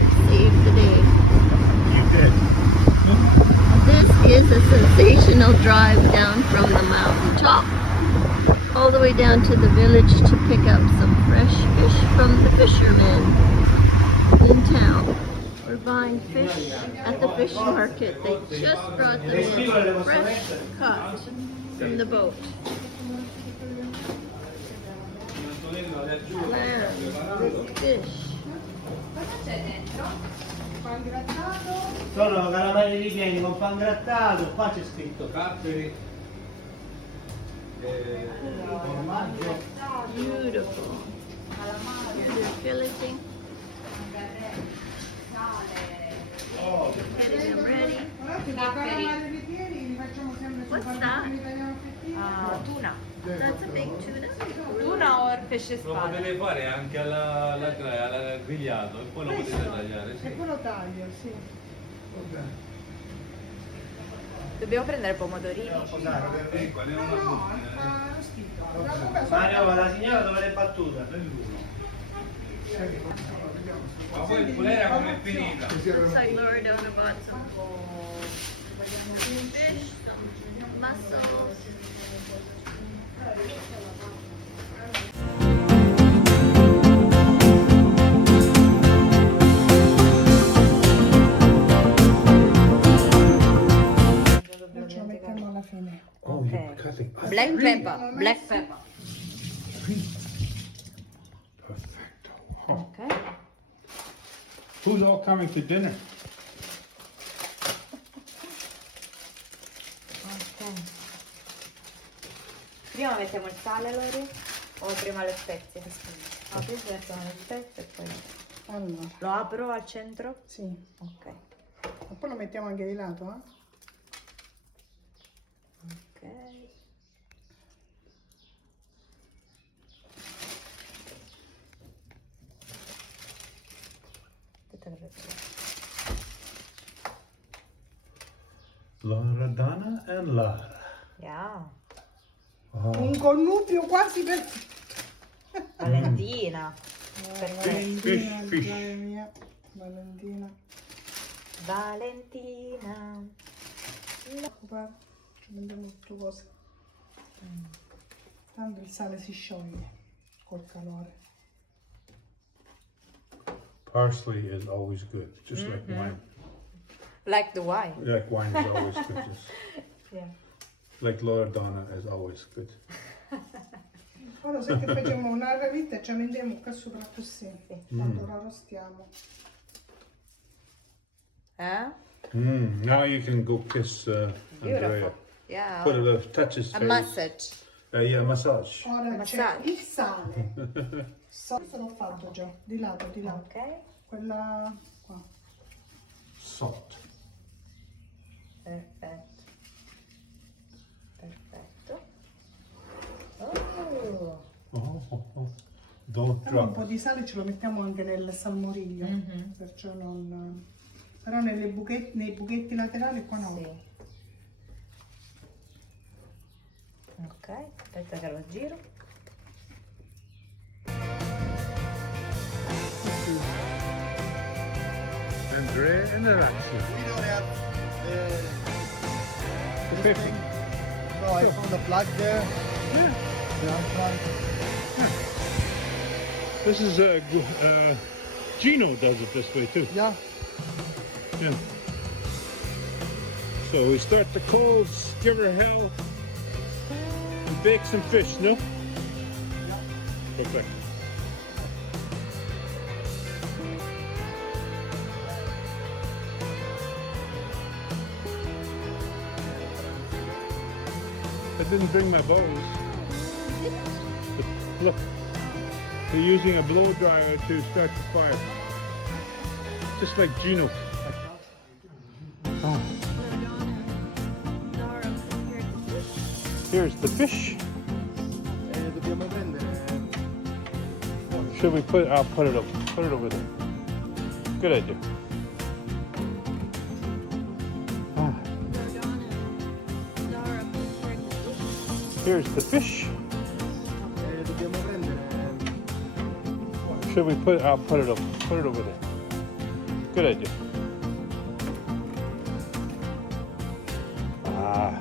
saved the day. You did. This is a sensational drive down from the mountain top all the way down to the village to pick up some fresh fish from the fishermen in town. We're buying fish at the fish market. They just brought them in, fresh caught from the boat. Clams, fish. Sono caramelli ripieni con pan grattato, qua c'è scritto Capperi. formaggio. Beautiful. They're filleting. Getting them ready. What's that? Tuna. That's a big tuna. Tuna o pesce Lo spada? potete fare anche alla grigliato e poi lo potete tagliare. Sì. E poi lo taglio, sì. Dobbiamo prendere pomodorini. Ecco, ne ho una buona. Mario, la signora dove l'è battuta? Ma poi il culera come è finita? Looks like Loredana bought some fish, some mussels. Ce lo mettiamo alla fine. Oh, you're cutting. Black pepper. Black pepper. Perfecto. Oh. Ok. Who's all coming to dinner? Ok. Prima mettiamo il sale, Lori? O prima le spezie? Ah, prima mettiamo le spezie e poi... Allora, Lo apro al centro? sì. Ok. E poi lo mettiamo anche di lato, eh? Ok. Tutte le persone. Loredana and Lara. Yeah. Oh. Un connubio quasi perfetto. Valentina. Valentina, fish. gioia mia. Valentina. Valentina. Guarda, ci prendiamo tutte cose. Tanto il sale si scioglie col calore. Parsley is always good, just like wine. Like the wine. Like wine is always good. Just Yeah. like Loredana is always good. Ora sai che facciamo una raritta e ci mettiamo qua sopra così. Quando la rostiamo. Eh? Now you can go kiss Andrea. Beautiful. Yeah. Put a little touch his A face. massage. Yeah, massage. Ora c'è Massaggi. il sale. Questo l'ho fatto già, di lato, di lato. Ok. Quella qua. Salt. Perfetto. Perfetto. Oh. Don't Però un drop. po' di sale ce lo mettiamo anche nel salmoriglio, perciò non... Però nei buchetti laterali qua no. Sì. Ok, aspetta che lo giro. Andrea and Alexia. We don't have The fishing. no, I found a plug there. Yeah. Yeah, I'm trying. This is Gino does it this way too. Yeah. Yeah. So we start the coals, give her hell, and bake some fish, no? Yeah. Perfect. I didn't bring my bows. But look, they're using a blow dryer to start the fire. Just like Gino. Oh. Here's the fish. Dobbiamo prendere. Should we put? I'll put it up. Put it over there. Good idea. Ah. Here's the fish. Dobbiamo prendere. Should we put? I'll put it up. Put it over there. Good idea. Ah.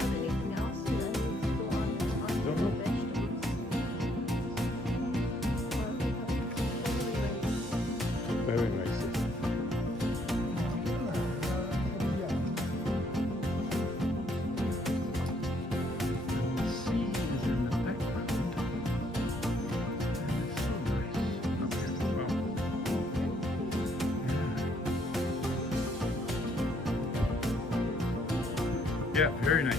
Anything else that needs to go on the vegetables? Very nice. The sea is in the background. And it's so nice up here in the mountain. Yeah, very nice.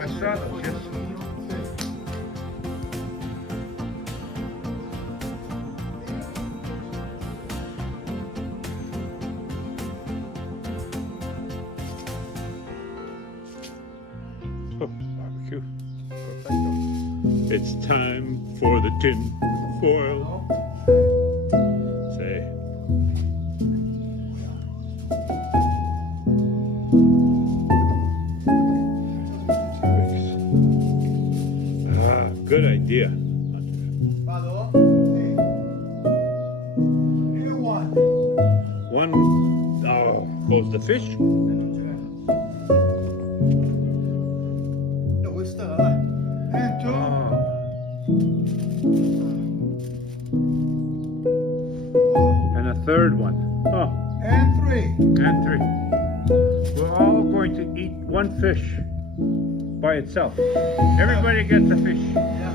I saw those, yes. Oh, barbecue. Perfecto. It's time for the tin foil. Say. Ah, good idea. Vado? Sì. You want? One, oh, goes the fish. No, questa là, vai. And two. Ah. And a third one. Oh, And three. and three. We're all going to eat one fish by itself. Everybody gets a fish. Yeah.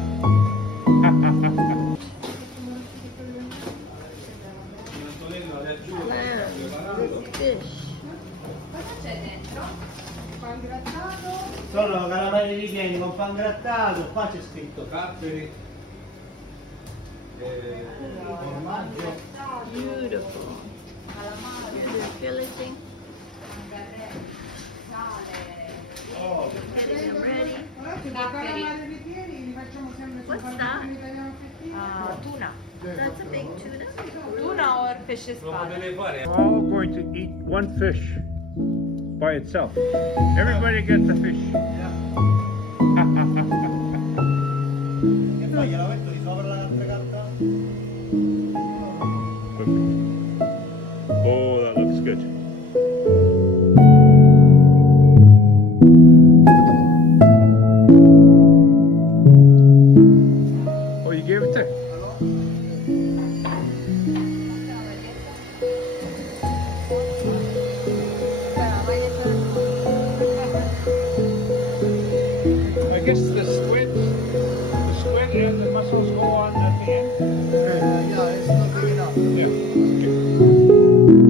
Lamb, fish. Sono calamari ripieni con pan grattato, qua c'è scritto Capperi. formaggio. Beautiful. You're filleting, Oh, getting them ready. Calamari ripieni li facciamo sempre What's sul that? panino italiano fettino. Tuna. That's a big tuna. Tuna or pesce Lo spada? potevi fare? We're all going to eat one fish by itself. Everybody gets a fish. yeah. Che fai? Gliela metto di sopra l'altra carta? Oh, that looks good. Oh, you gave it to? I guess the squid and the mussels go on at the end. Yeah, it's not big enough. Yeah. Okay.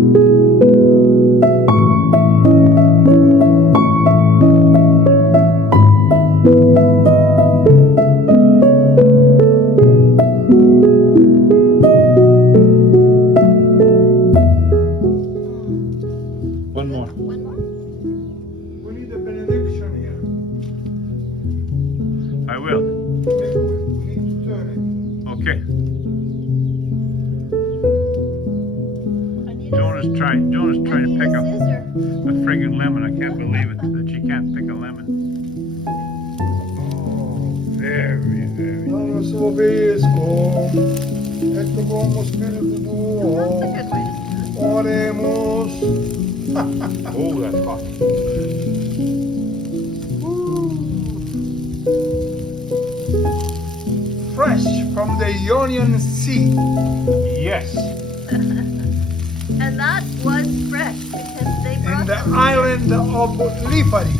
One more. One more. We need a benediction here. I will. We need to turn it. Okay. I need Jonah's I trying need to pick a up scissor. a friggin' lemon. I can't believe it that she can't pick a lemon. Oh, very, very. Non lo capisco. Ecco come spirito tuo. That's a good way to do it. Oremus. Oh, that's hot. Fresh from the Ionian Sea. Yes. And that was fresh because they brought In the them. island of Lipari.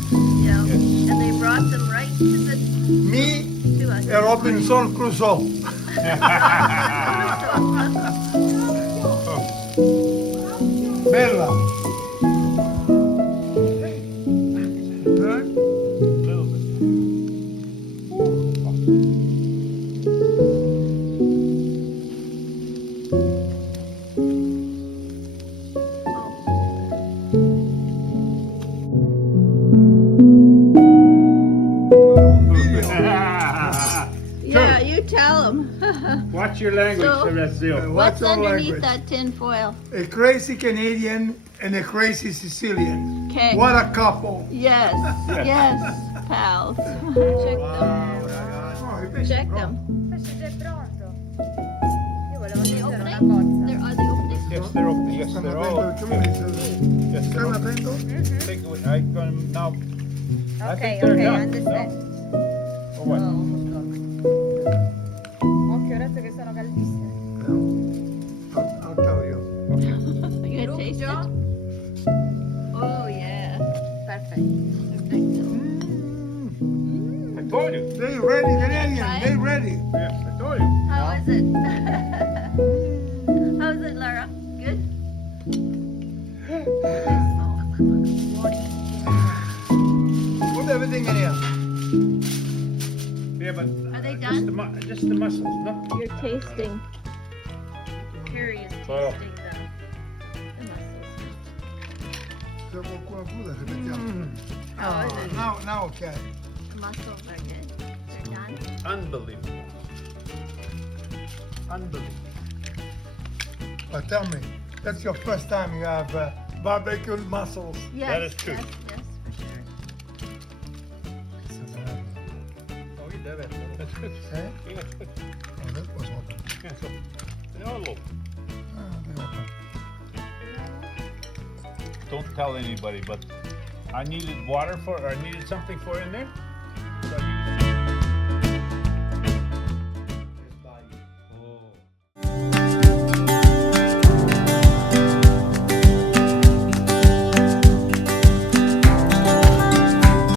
Yeah. Yes. And they brought them right Me to us. e Robinson Crusoe. Bella. Little bit. Yeah, you tell them. Watch your language, So- Terezio? What's our underneath language? that tin foil? A crazy Canadian and a crazy Sicilian. Okay. What a couple. Yes, yes, pals. Check them. Oh, i pesci Check pronti. them. Questo già è pronto. Io volevo Are they leggere una opening? cosa. Are they opening? Yes, they're open. Yes, Stanno they're all aprendo il chiuso. Yes, they're Stanno open. aprendo? Take away. I'm gonna now. I Ok, think they're ok, done. understand. No? Or what? Occhio, adesso che sono caldissime. I'll tell you. You gonna taste it? Oh yeah. Perfetto. Perfecto. I told you. They ready, Canadian. They ready. Yes, I told you. How is it? How is it, Lara? Good? Put everything in here. Yeah, but Are they just done? just the muscles, no? You're tasting. Carrie is Oh. tasting the mussels. Se qualcuno pure se mettiamo. How is it? Now okay. The mussels are good. They're done. Unbelievable. Unbelievable. But tell me, that's your first time you have barbecue mussels. Yes, That is true. yes, yes, for sure. Oh, you did it. That's good. Eh? Yeah, that's good. Oh, that was open. Yeah, so they're all open. Ah, they open. Don't tell anybody, but I needed water for, or I needed something for in there.